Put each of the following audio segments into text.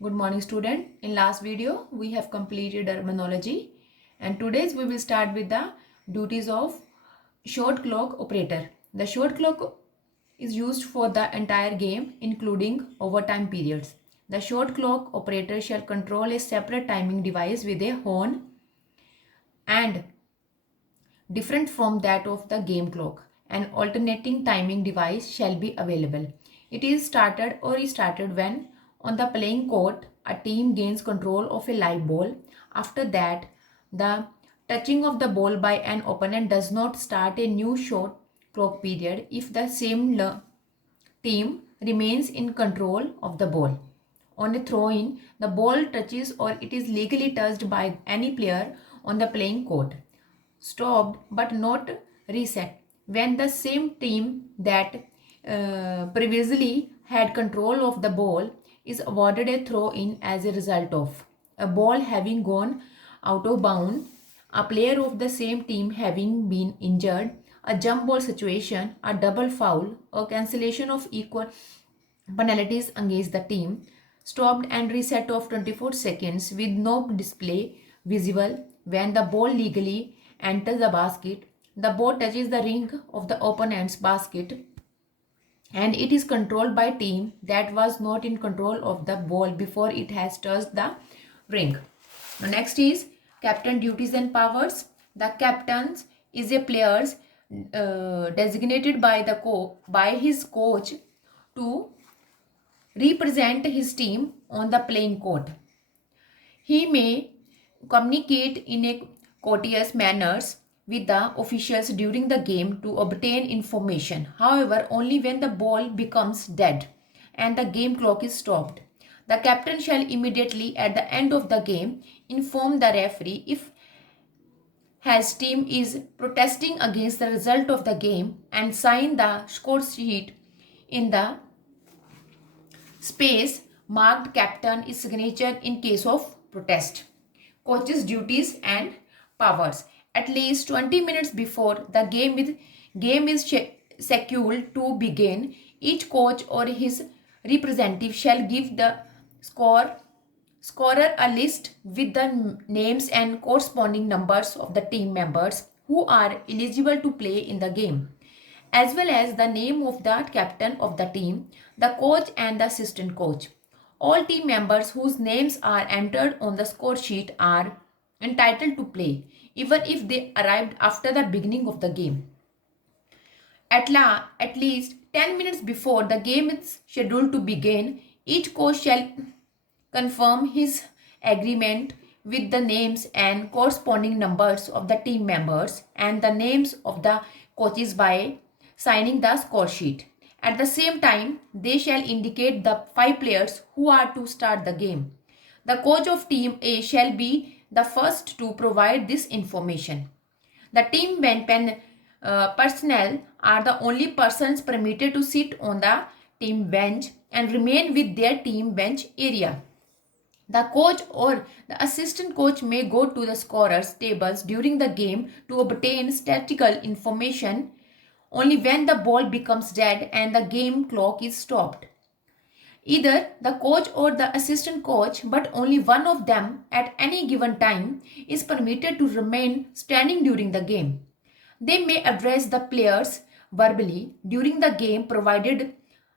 Good morning student. In last video we have completed terminology and today's we will start with the duties of short clock operator. The short clock is used for the entire game including overtime periods. The short clock operator shall control a separate timing device with a horn and different from that of the game clock. An alternating timing device shall be available. It is started or restarted when on the playing court a team gains control of a live ball. After that, the touching of the ball by an opponent does not start a new short clock period if the same team remains in control of the ball. On a throw-in, the ball touches or it is legally touched by any player on the playing court, stopped but not reset when the same team that previously had control of the ball is awarded a throw in as a result of a ball having gone out of bounds, a player of the same team having been injured, a jump ball situation, a double foul, or cancellation of equal penalties against the team, stopped and reset of 24 seconds with no display visible when the ball legally enters the basket. The ball touches the ring of the opponent's basket and it is controlled by team that was not in control of the ball before it has touched the ring. Now next is captain duties and powers. The captain is a player designated by his coach to represent his team on the playing court. He may communicate in a courteous manner with the officials during the game to obtain information. However, only when the ball becomes dead and the game clock is stopped. The captain shall immediately at the end of the game inform the referee if his team is protesting against the result of the game and sign the score sheet in the space marked captain is signature in case of protest. Coach's duties and powers. At least 20 minutes before the game is scheduled to begin, each coach or his representative shall give the scorer a list with the names and corresponding numbers of the team members who are eligible to play in the game, as well as the name of the captain of the team, the coach and the assistant coach. All team members whose names are entered on the score sheet are entitled to play, even if they arrived after the beginning of the game. At least 10 minutes before the game is scheduled to begin, each coach shall confirm his agreement with the names and corresponding numbers of the team members and the names of the coaches by signing the score sheet. At the same time, they shall indicate the 5 players who are to start the game. The coach of team A shall be the first to provide this information. The team personnel are the only persons permitted to sit on the team bench and remain with their team bench area. The coach or the assistant coach may go to the scorers tables during the game to obtain statistical information only when the ball becomes dead and the game clock is stopped. Either the coach or the assistant coach, but only one of them at any given time, is permitted to remain standing during the game. They may address the players verbally during the game provided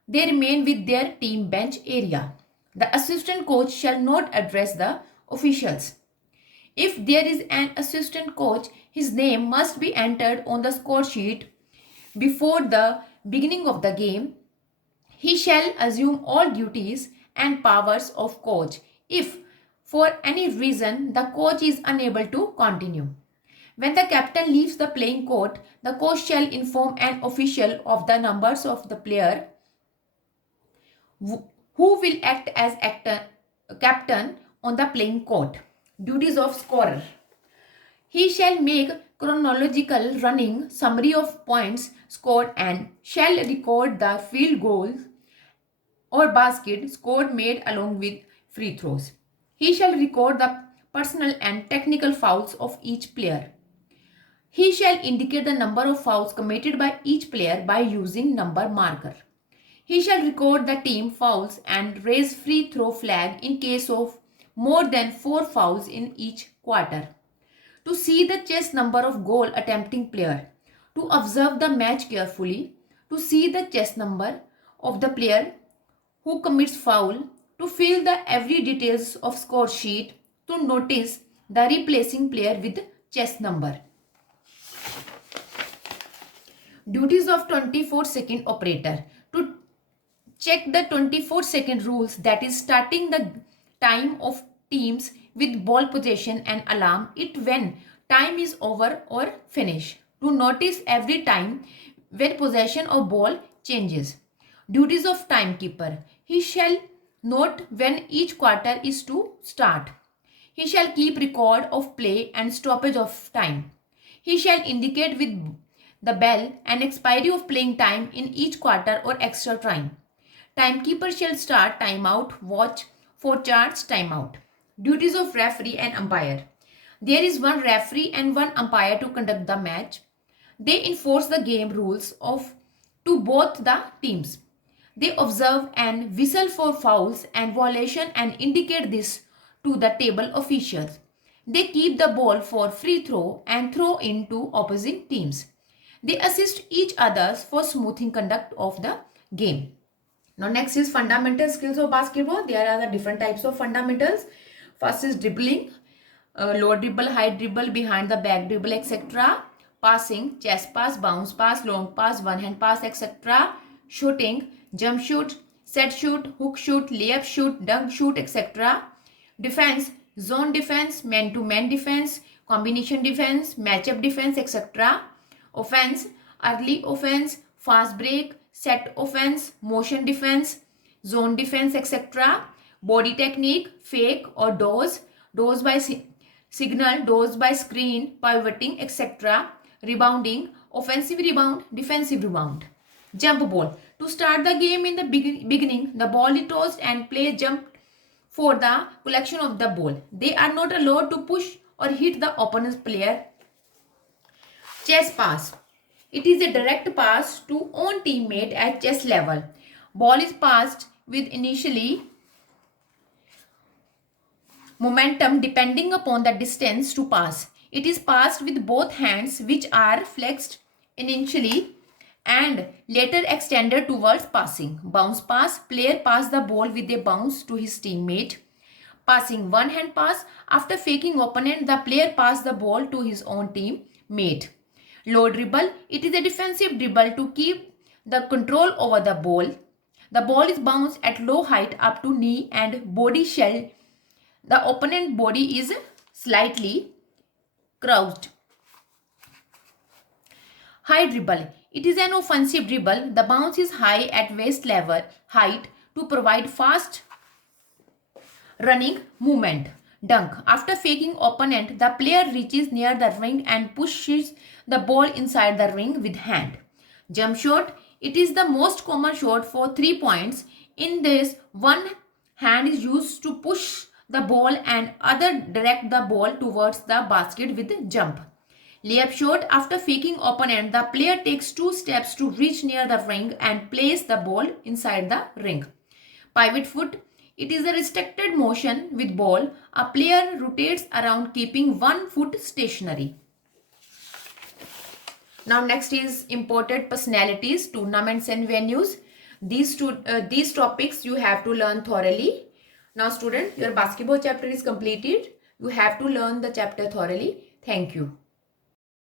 they remain with their team bench area. The assistant coach shall not address the officials. If there is an assistant coach, his name must be entered on the score sheet before the beginning of the game. He shall assume all duties and powers of coach if for any reason the coach is unable to continue. When the captain leaves the playing court, the coach shall inform an official of the numbers of the player who will act as captain on the playing court. Duties of scorer. He shall make chronological running summary of points scored and shall record the field goals or basket scored made along with free throws. He shall record the personal and technical fouls of each player. He shall indicate the number of fouls committed by each player by using number marker. He shall record the team fouls and raise free throw flag in case of more than 4 fouls in each quarter. To see the chess number of goal attempting player, to observe the match carefully, to see the chess number of the player who commits foul, to fill the every details of score sheet, to notice the replacing player with chess number. Duties of 24-second operator. To check the 24-second rules, that is starting the time of teams with ball possession and alarm it when time is over or finish. To notice every time when possession of ball changes. Duties of timekeeper. He shall note when each quarter is to start. He shall keep record of play and stoppage of time. He shall indicate with the bell an expiry of playing time in each quarter or extra time. Timekeeper shall start timeout, watch for charts timeout. Duties of referee and umpire. There is one referee and one umpire to conduct the match. They enforce the game rules to both the teams. They observe and whistle for fouls and violation and indicate this to the table officials. They keep the ball for free throw and throw in to opposing teams. They assist each others for smoothing conduct of the game. Now next is fundamental skills of basketball. There are the different types of fundamentals. First is dribbling, low dribble, high dribble, behind the back dribble, etc. Passing, chest pass, bounce pass, long pass, one hand pass, etc. Shooting, jump shoot, set shoot, hook shoot, layup shoot, dunk shoot, etc. Defense, zone defense, man-to-man defense, combination defense, matchup defense, etc. Offense, early offense, fast break, set offense, motion defense, zone defense, etc. Body technique, fake or doze by signal, doze by screen, pivoting, etc. Rebounding, offensive rebound, defensive rebound. Jump ball. To start the game in the beginning, the ball is tossed and player jump for the collection of the ball. They are not allowed to push or hit the opponent's player. Chess pass. It is a direct pass to own teammate at chess level. Ball is passed with initially momentum depending upon the distance to pass. It is passed with both hands which are flexed initially and later extended towards passing. Bounce pass. Player pass the ball with a bounce to his teammate. Passing, one hand pass. After faking opponent, the player pass the ball to his own teammate. Low dribble. It is a defensive dribble to keep the control over the ball. The ball is bounced at low height up to knee and body shell. The opponent body is slightly crouched. High dribble. It is an offensive dribble. The bounce is high at waist level height to provide fast running movement. Dunk. After faking opponent, the player reaches near the ring and pushes the ball inside the ring with hand. Jump shot. It is the most common shot for 3 points. In this, one hand is used to push the ball and other direct the ball towards the basket with jump. Layup shot. After faking opponent, the player takes 2 steps to reach near the ring and place the ball inside the ring. Pivot foot. It is a restricted motion with ball. A player rotates around keeping one foot stationary. Now next is imported personalities, tournaments and venues. These topics you have to learn thoroughly. Now student, your basketball chapter is completed. You have to learn the chapter thoroughly. Thank you.